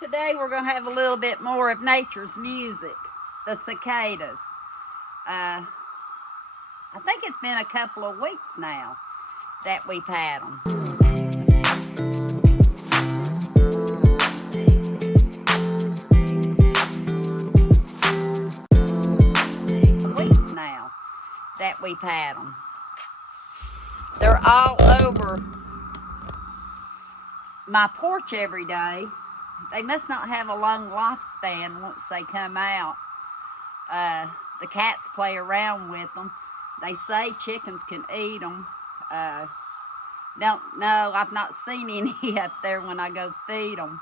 Today we're going to have a little bit more of nature's music, the cicadas. I think it's been a couple of weeks now that we've had them. They're all over my porch every day. They must not have a long lifespan once they come out. The cats play around with them. They say chickens can eat them. Don't know. I've not seen any up there when I go feed them.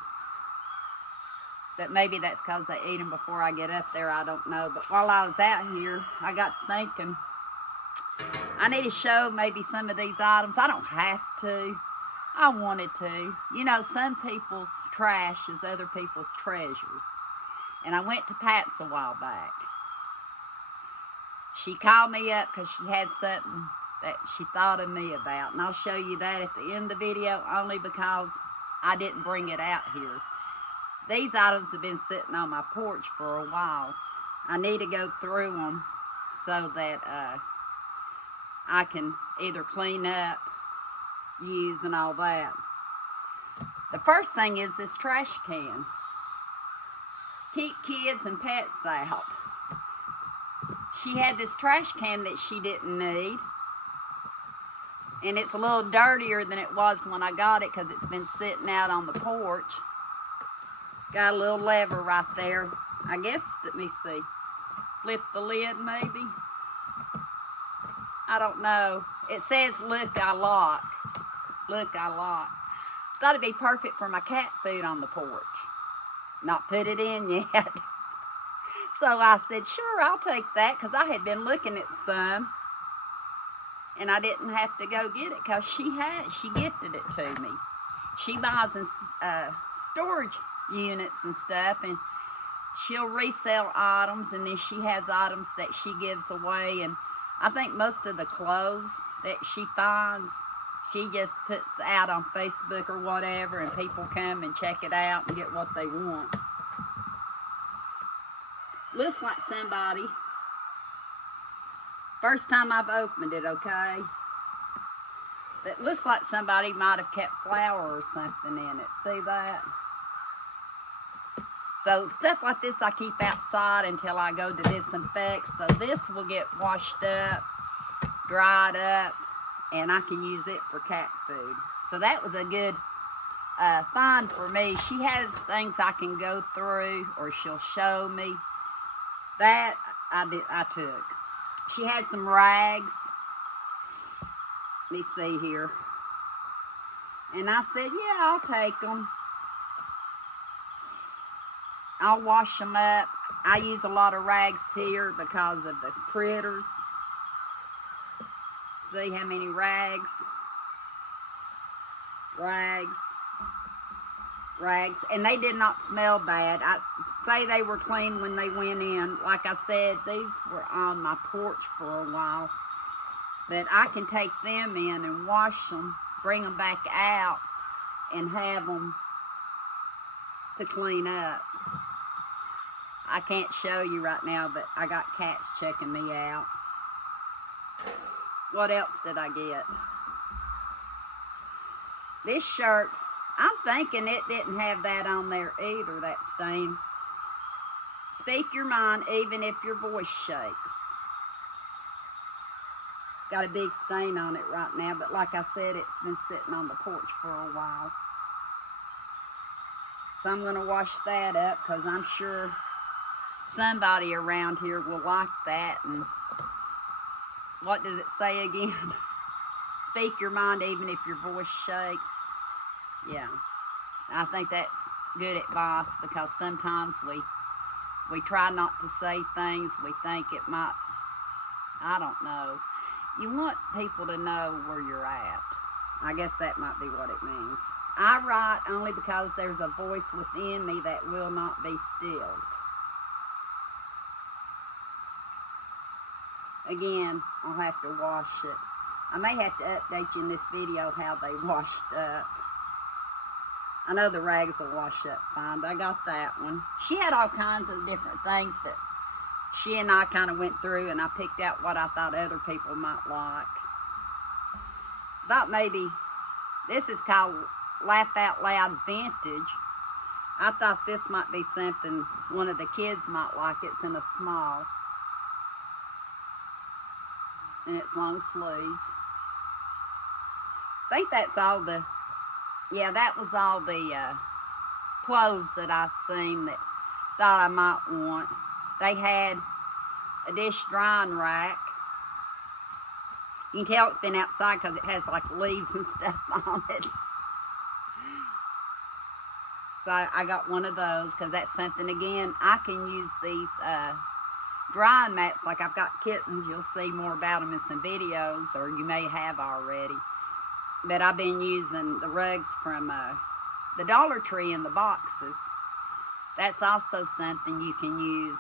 But maybe that's because they eat them before I get up there. I don't know. But while I was out here, I got thinking, I need to show maybe some of these items. I don't have to. I wanted to. You know, some people's trash is other people's treasures. And I went to Pat's a while back. She called me up because she had something that she thought of me about. And I'll show you that at the end of the video only because I didn't bring it out here. These items have been sitting on my porch for a while. I need to go through them so that I can either clean up, use, and all that. The first thing is this trash can. Keep kids and pets out. She had this trash can that she didn't need. And it's a little dirtier than it was when I got it because it's been sitting out on the porch. Got a little lever right there. I guess, let me see. Flip the lid maybe. I don't know. It says look I lock. Look I lock. Thought it'd be perfect for my cat food on the porch. Not put it in yet. So I said, sure, I'll take that, because I had been looking at some. And I didn't have to go get it, because she gifted it to me. She buys in storage units and stuff, and she'll resell items, and then she has items that she gives away. And I think most of the clothes that she finds, she just puts out on Facebook or whatever, and people come and check it out and get what they want. Looks like somebody, first time I've opened it, okay? It looks like somebody might have kept flour or something in it. See that? So stuff like this I keep outside until I go to disinfect. So this will get washed up, dried up, and I can use it for cat food. So that was a good find for me. She has things I can go through, or she'll show me. That I took. She had some rags. Let me see here. And I said, yeah, I'll take them. I'll wash them up. I use a lot of rags here because of the critters. See how many rags? Rags. And they did not smell bad. I say they were clean when they went in. Like I said, these were on my porch for a while. But I can take them in and wash them, bring them back out, and have them to clean up. I can't show you right now, but I got cats checking me out. What else did I get? This shirt, I'm thinking it didn't have that on there either, that stain. Speak your mind even if your voice shakes. Got a big stain on it right now, but like I said, it's been sitting on the porch for a while. So I'm going to wash that up because I'm sure somebody around here will like that. And what does it say again? Speak your mind even if your voice shakes. Yeah, I think that's good advice because sometimes we try not to say things we think it might, I don't know. You want people to know where you're at. I guess that might be what it means. I write only because there's a voice within me that will not be stilled. Again, I'll have to wash it. I may have to update you in this video how they washed up. I know the rags will wash up fine, but I got that one. She had all kinds of different things, but she and I kind of went through and I picked out what I thought other people might like. Thought maybe, this is called Laugh Out Loud Vintage. I thought this might be something one of the kids might like. It's in a small. And it's long sleeved. I think that's all the, yeah, that was all the clothes that I seen that thought I might want. They had a dish drying rack. You can tell it's been outside because it has like leaves and stuff on it. So I got one of those because that's something, again, I can use these drying mats. Like I've got kittens, you'll see more about them in some videos, or you may have already. But I've been using the rugs from the Dollar Tree in the boxes. That's also something you can use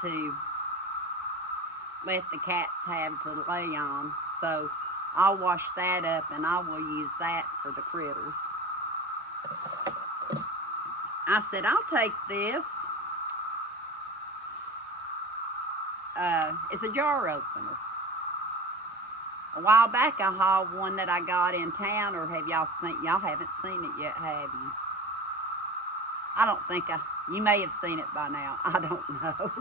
to let the cats have to lay on. So I'll wash that up and I will use that for the critters. I said, I'll take this. It's a jar opener. A while back I hauled one that I got in town, or have y'all seen, y'all haven't seen it yet, have you? I don't think you may have seen it by now, I don't know.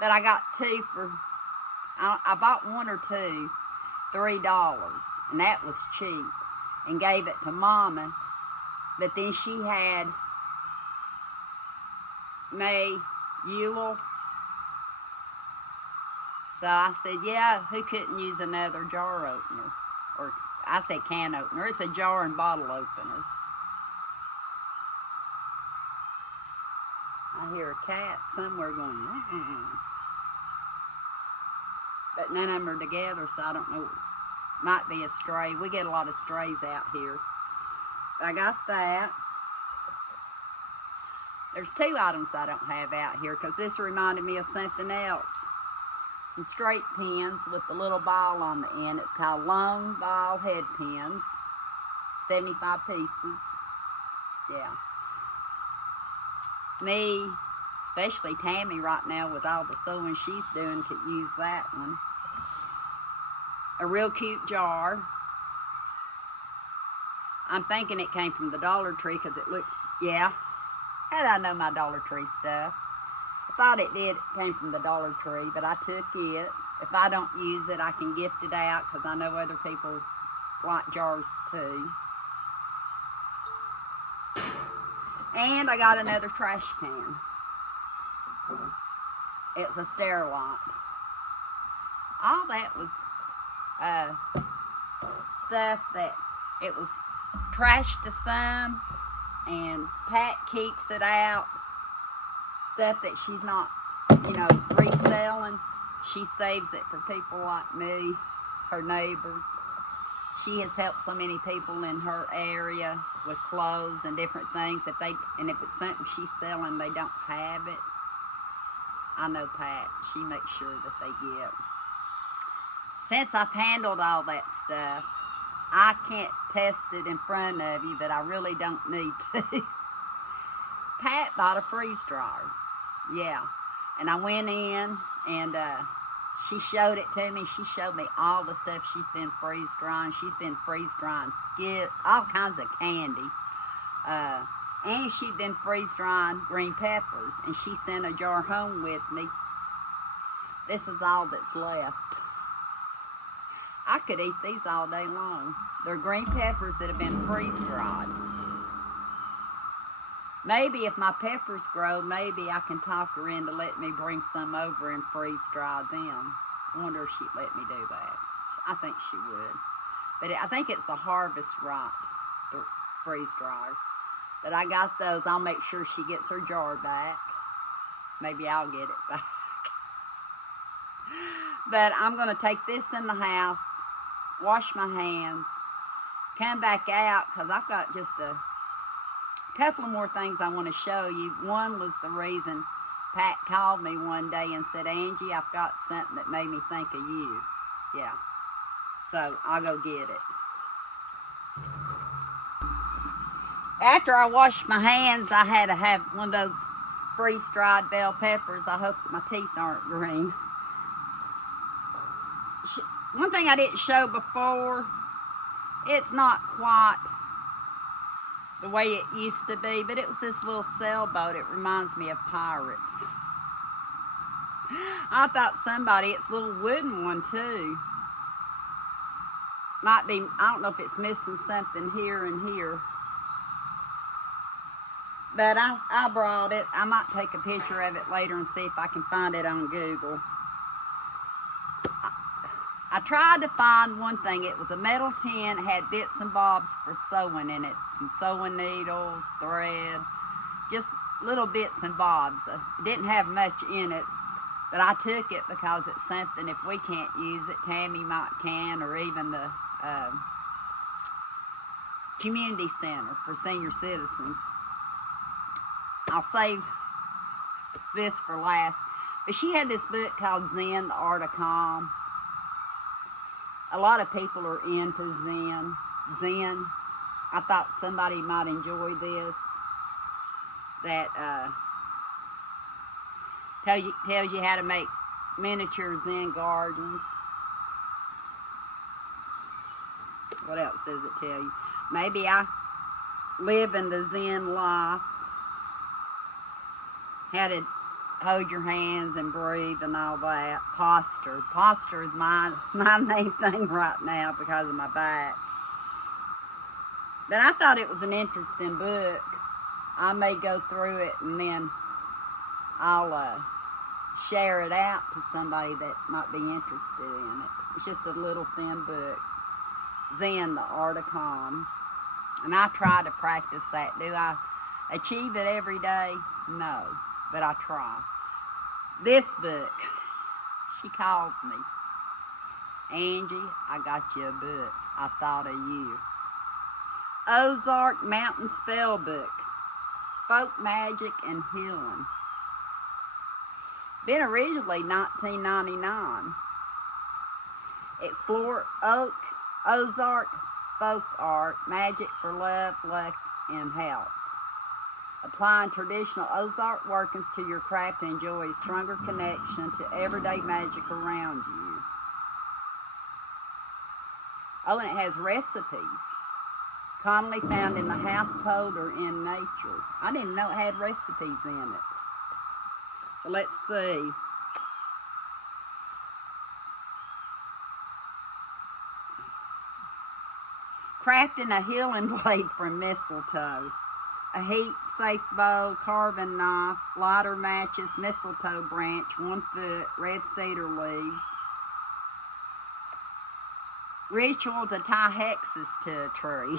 But I got two for, I bought one or two, $3, and that was cheap, and gave it to Mama. But then she had May Ewell. So I said, yeah, who couldn't use another jar opener? Or I say can opener. It's a jar and bottle opener. I hear a cat somewhere going, but none of them are together, so I don't know. Might be a stray. We get a lot of strays out here. I got that. There's two items I don't have out here because this reminded me of something else. Some straight pins with the little ball on the end. It's called long ball head pins. 75 pieces. Yeah. Me, especially Tammy right now with all the sewing she's doing, could use that one. A real cute jar. I'm thinking it came from the Dollar Tree because it looks, yeah. How did I know my Dollar Tree stuff? I thought it did. It came from the Dollar Tree, but I took it. If I don't use it, I can gift it out because I know other people like jars too. And I got another trash can. It's a Sterilite. All that was stuff that it was trashed to some, and Pat keeps it out. Stuff that she's not, you know, reselling. She saves it for people like me, her neighbors. She has helped so many people in her area with clothes and different things. If it's something she's selling, they don't have it. I know Pat. She makes sure that they get. Since I've handled all that stuff, I can't test it in front of you, but I really don't need to. Pat bought a freeze dryer. Yeah. And I went in and she showed it to me. She showed me all the stuff she's been freeze drying. She's been freeze drying skits, all kinds of candy. And she'd been freeze drying green peppers. And she sent a jar home with me. This is all that's left. I could eat these all day long. They're green peppers that have been freeze dried. Maybe if my peppers grow, maybe I can talk her into letting me bring some over and freeze dry them. I wonder if she'd let me do that. I think she would. But I think it's the Harvest Right, the freeze dryer. But I got those. I'll make sure she gets her jar back. Maybe I'll get it back. But I'm going to take this in the house, wash my hands, come back out, because I've got just a couple of more things I want to show you. One was the reason Pat called me one day and said, Angie, I've got something that made me think of you. Yeah. So I'll go get it. After I washed my hands, I had to have one of those freeze-dried bell peppers. I hope my teeth aren't green. One thing I didn't show before, it's not quite the way it used to be, but it was this little sailboat. It reminds me of pirates. I thought it's a little wooden one too. Might be, I don't know if it's missing something here and here. But I brought it. I might take a picture of it later and see if I can find it on Google. I tried to find one thing. It was a metal tin. It had bits and bobs for sewing in it. Some sewing needles, thread, just little bits and bobs. It didn't have much in it, but I took it because it's something, if we can't use it, Tammy can, or even the community center for senior citizens. I'll save this for last. But she had this book called Zen, the Art of Calm. A lot of people are into Zen. I thought somebody might enjoy this. That tells you how to make miniature Zen gardens. What else does it tell you? Maybe I live in the Zen life. How to hold your hands and breathe and all that. Posture. Posture is my main thing right now because of my back. But I thought it was an interesting book. I may go through it and then I'll share it out to somebody that might be interested in it. It's just a little thin book. Zen, the Art of Calm. And I try to practice that. Do I achieve it every day? No. But I try. This book, she calls me. Angie, I got you a book. I thought of you. Ozark Mountain Spell Book. Folk Magic and Healing. Been originally $19.99. Explore Ozark folk art, magic for love, luck, and health. Applying traditional Ozark workings to your craft to enjoy a stronger connection to everyday magic around you. Oh, and it has recipes commonly found in the household or in nature. I didn't know it had recipes in it. So let's see. Crafting a healing blade from mistletoe. A heat-safe bow, carving knife, lighter matches, mistletoe branch, 1 foot, red cedar leaves. Ritual to tie hexes to a tree.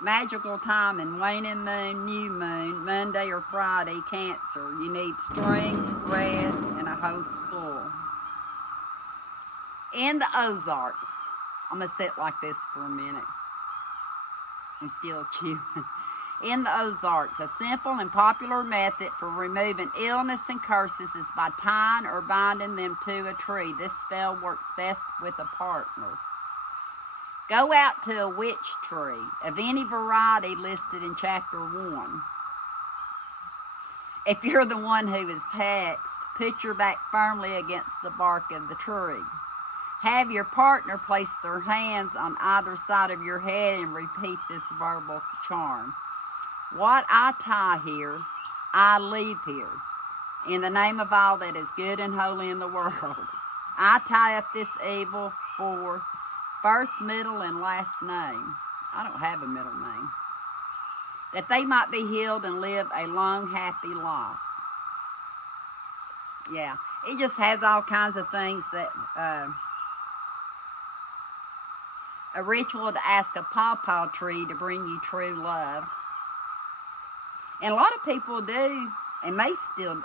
Magical timing, waning moon, new moon, Monday or Friday, Cancer. You need string, thread, and a hose full. In the Ozarks. I'm going to sit like this for a minute. I'm still chewing. In the Ozarks, a simple and popular method for removing illness and curses is by tying or binding them to a tree. This spell works best with a partner. Go out to a witch tree of any variety listed in Chapter 1. If you're the one who is hexed, put your back firmly against the bark of the tree. Have your partner place their hands on either side of your head and repeat this verbal charm. What I tie here, I leave here. In the name of all that is good and holy in the world. I tie up this evil for first, middle, and last name. I don't have a middle name. That they might be healed and live a long, happy life. Yeah, it just has all kinds of things that... a ritual to ask a pawpaw tree to bring you true love. And a lot of people do, and may still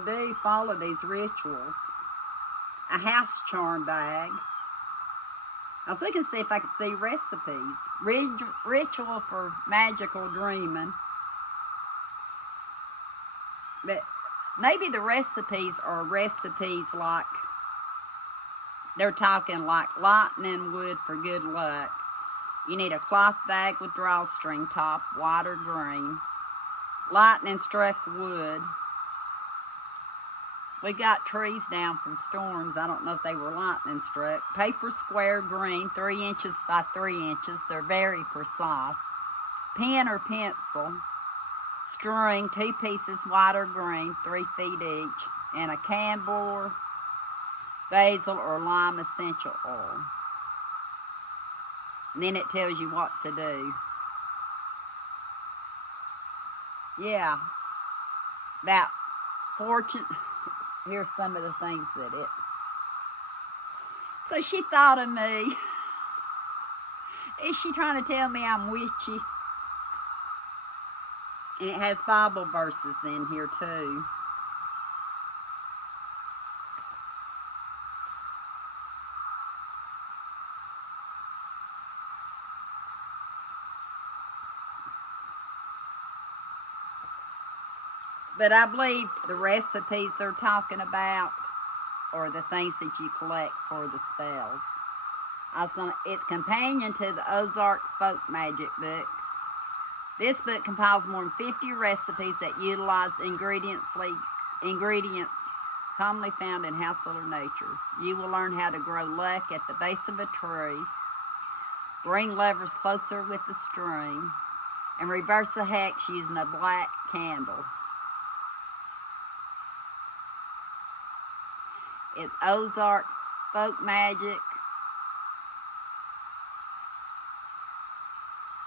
do, follow these rituals. A house charm bag. I was looking to see if I could see recipes. Ritual for magical dreaming. But maybe the recipes are recipes like, they're talking like lightning wood for good luck, You need a cloth bag with drawstring top, white or green. Lightning struck wood. We got trees down from storms. I don't know if they were lightning struck. Paper square green, 3 inches by 3 inches. They're very precise. Pen or pencil. String, 2 pieces, white or green, 3 feet each. And a camphor, basil, or lime essential oil. And then it tells you what to do. Yeah. That fortune... Here's some of the things that it... So she thought of me. Is she trying to tell me I'm witchy? And it has Bible verses in here too. But I believe the recipes they're talking about are the things that you collect for the spells. It's companion to the Ozark Folk Magic book. This book compiles more than 50 recipes that utilize ingredients commonly found in household or nature. You will learn how to grow luck at the base of a tree, bring lovers closer with the string, and reverse the hex using a black candle. It's Ozark Folk Magic.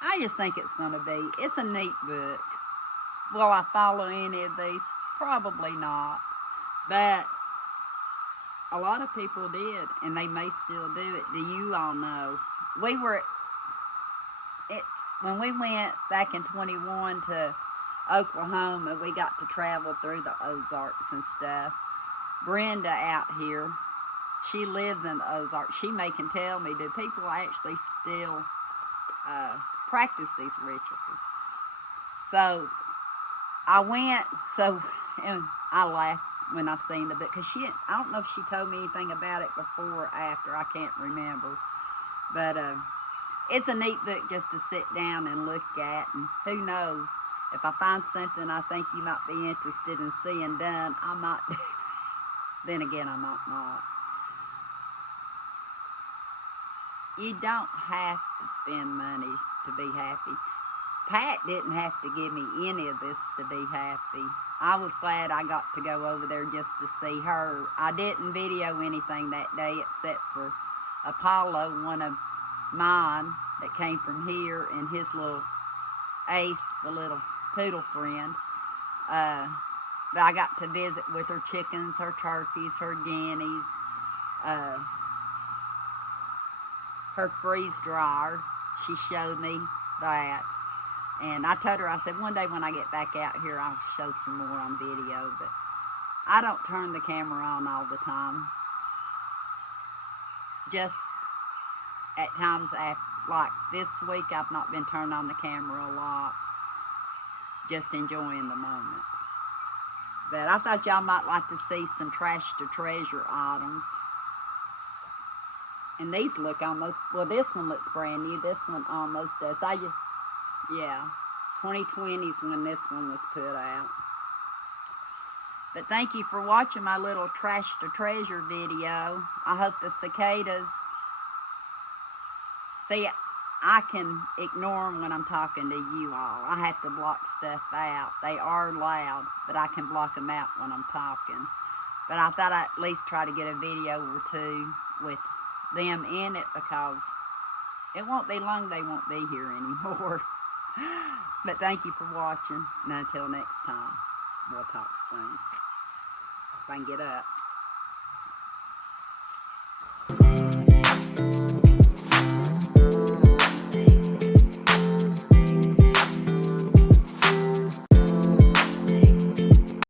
I just think it's going to be, it's a neat book. Will I follow any of these? Probably not. But a lot of people did, and they may still do it. Do you all know? When we went back in 21 to Oklahoma, we got to travel through the Ozarks and stuff. Brenda out here, she lives in the Ozarks. She can tell me, do people actually still practice these rituals? So I went, and I laughed when I seen the book, because I don't know if she told me anything about it before or after, I can't remember. But it's a neat book just to sit down and look at, and who knows, if I find something I think you might be interested in seeing done, I might then again, I might not. You don't have to spend money to be happy. Pat didn't have to give me any of this to be happy. I was glad I got to go over there just to see her. I didn't video anything that day except for Apollo, one of mine that came from here, and his little Ace, the little poodle friend. But I got to visit with her chickens, her turkeys, her guineas, her freeze dryer. She showed me that. And I told her, I said, one day when I get back out here, I'll show some more on video. But I don't turn the camera on all the time. Just at times, like this week, I've not been turning on the camera a lot. Just enjoying the moment. But I thought y'all might like to see some trash to treasure items. And these look almost, well, this one looks brand new. This one almost does. Yeah, 2020 is when this one was put out. But thank you for watching my little trash to treasure video. I hope the cicadas, see, I can ignore them when I'm talking to you all. I have to block stuff out. They are loud, but I can block them out when I'm talking. But I thought I'd at least try to get a video or two with them in it, because it won't be long they won't be here anymore. But thank you for watching, and until next time, we'll talk soon. If I can get up.